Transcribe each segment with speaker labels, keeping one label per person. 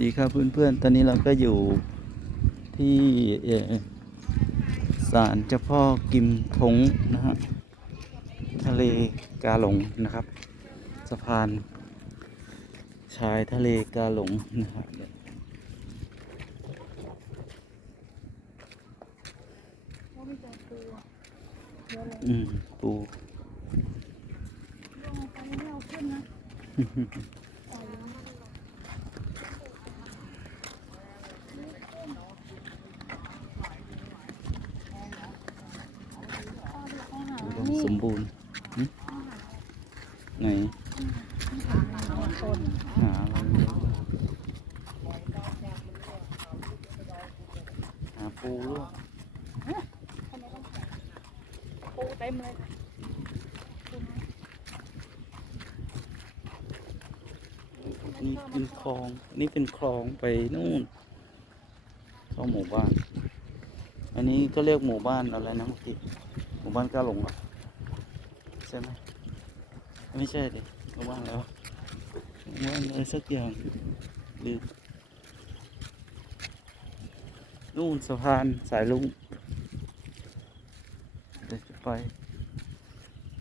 Speaker 1: ดีครับเพื่อนๆ ตอนนี้เราก็อยู่ที่เอ่อศาลเจ้าพ่อกิมทงนะฮะ ทะเลกาหลงนะครับ สะพาน ชายทะเลกาหลงนะครับ
Speaker 2: ว่ามีแต่ปูอะเยอะเลย
Speaker 1: อืม ปู
Speaker 2: ลงไปไม่เอาขึ้นนะปล่อยแล้ว
Speaker 1: อุด มบูรณ์ไหนหาอะไรหาปูลูก
Speaker 2: ปูเต็มเลย
Speaker 1: นี่เป็นคลอง นี่เป็นคลองไปนู่นเข้าหมู่บ้าน อันนี้ก็เรียกหมู่บ้านอะไรนะเมื่อกี้ หมู่บ้านกาหลงเหรอ ใช่ไหมไม่ใช่ดิหมู่บ้านแล้วหมู่บ้านอะไรสักอย่างลืมนู่นสะพานสายลุงเดี๋ยวจะไป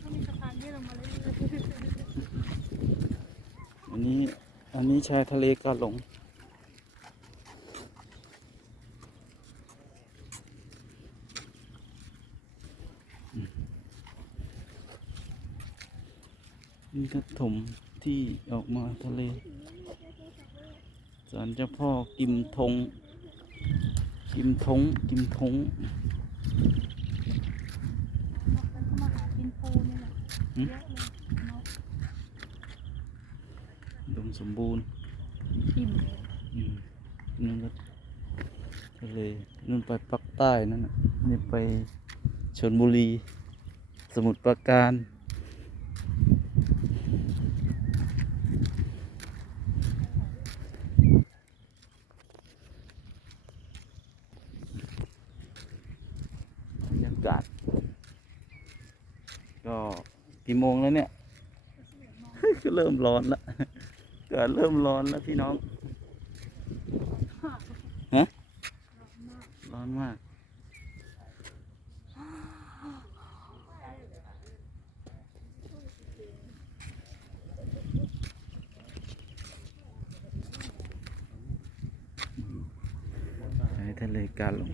Speaker 2: ก็มีสะพานที่ลงมาเรื่อย
Speaker 1: อันนี้อันนี้ชายทะเลกาหลง นี่ก็ถมที่ออกมาทะเลศาลเจ้าพ่อกิมทง กิมทง กิมทง
Speaker 2: ๆมันก็มาหากินปูนี่แหละ
Speaker 1: หึ
Speaker 2: เยอะเลยเนาะ
Speaker 1: อุดมสมบูรณ์
Speaker 2: อิ่มเลย
Speaker 1: อืมนู่นก็ทะเลนู่นไปปักใต้นั่นน่ะนี่ไปชนบุรี สมุทรปราการบรรยากาศ ก็ กี่โมงแล้วเนี่ย ก็เริ่มร้อนล้วเกิดเริ่มร้อนแล้วพี่น้องฮะร้อนมากในทะเลกาลง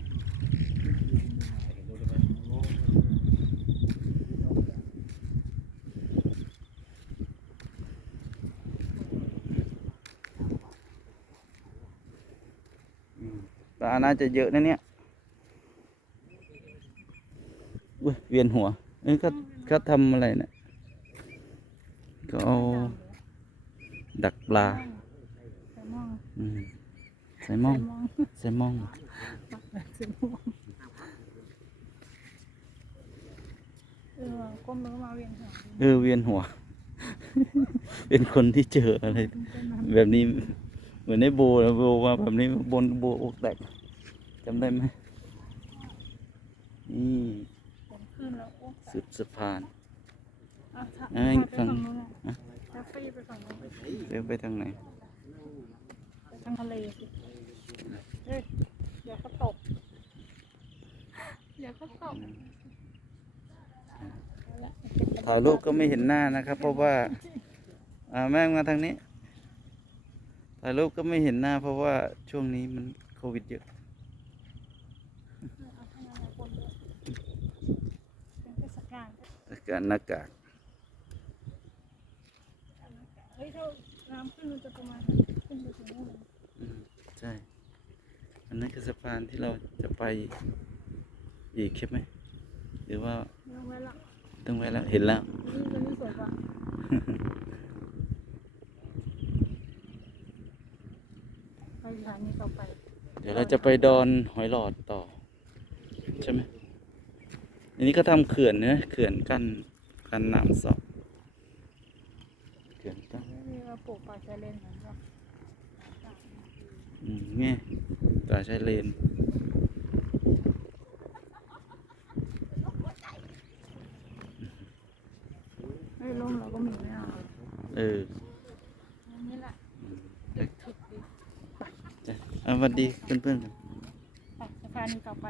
Speaker 1: ปลาน่าจะเยอะนะเนี่ยอุ้ยเวียนหัวเอ้ยเขาเขาทำอะไรเนะี่ยก็เอาดักปลา
Speaker 2: ใส่หม้อ
Speaker 1: อืมใส่หม่อง
Speaker 2: ใส่หม้อ
Speaker 1: ใส่หม่อง
Speaker 2: ใส่หม้อเออก้มแล้วก็มาเวียนหัว
Speaker 1: เออเวียนหัว เป็นคนที่เจออะไร แบบนี้เห มือนในโบโบว่าแบบนี้บนโบอกแตกจำได้ไหมนี่สุดสะพาน
Speaker 2: อะไร
Speaker 1: ฟัง
Speaker 2: ฝั่งนู้น
Speaker 1: อะ
Speaker 2: อะถ้าง
Speaker 1: เลี้ยวไปทางไหน
Speaker 2: ทางทะเลเฮ้ยเดี๋ยวก็ตกเดี๋ยวก็ตก
Speaker 1: ถ่ายรูปก็ไม่เห็นหน้านะครับ เพราะว่า อ่าแม่งมาทางนี้ ถ่ายรูปก็ไม่เห็นหน้า เพราะว่าช่วงนี้มันโควิดเยอะ
Speaker 2: เอาข้างหน้ามาบนด้วยเป็นเทศกาล
Speaker 1: อากาศหน้ากาก
Speaker 2: เฮ้ยถ้าน้ำขึ้นมันจะประมาณขึ้นไปถึงนู่นเลย
Speaker 1: อืมใช่ อันนั้นคือสะพานที่เราจะไปอีกใช่ไหมหรือว่า
Speaker 2: ไม่ต้องไว้ละ
Speaker 1: ต้องไปแล้วเห็นแล้ว
Speaker 2: นี่ตัวนี้สวยกว่าไปสถานีต่อไป
Speaker 1: เดี๋ยวเราจะไปดอนหอยหลอดต่อ ใช่ไหมอันนี้ก็ทำเขื่อนนะเขื่อนกั้นกั้นน้ำสอบเขื่อนกั้น
Speaker 2: นี่เราปลูกป่าชายเลนเหมือนกัน
Speaker 1: อืมเนี่ยป่าชายเลน
Speaker 2: เฮ้ยร่มเราก็มีไม่เอา
Speaker 1: เออ
Speaker 2: อันนี้แหละ
Speaker 1: อืม
Speaker 2: ตึกถึกดีไป
Speaker 1: อะ สวัสดีเพื่อนๆกัน
Speaker 2: ไปสถานีต่อไป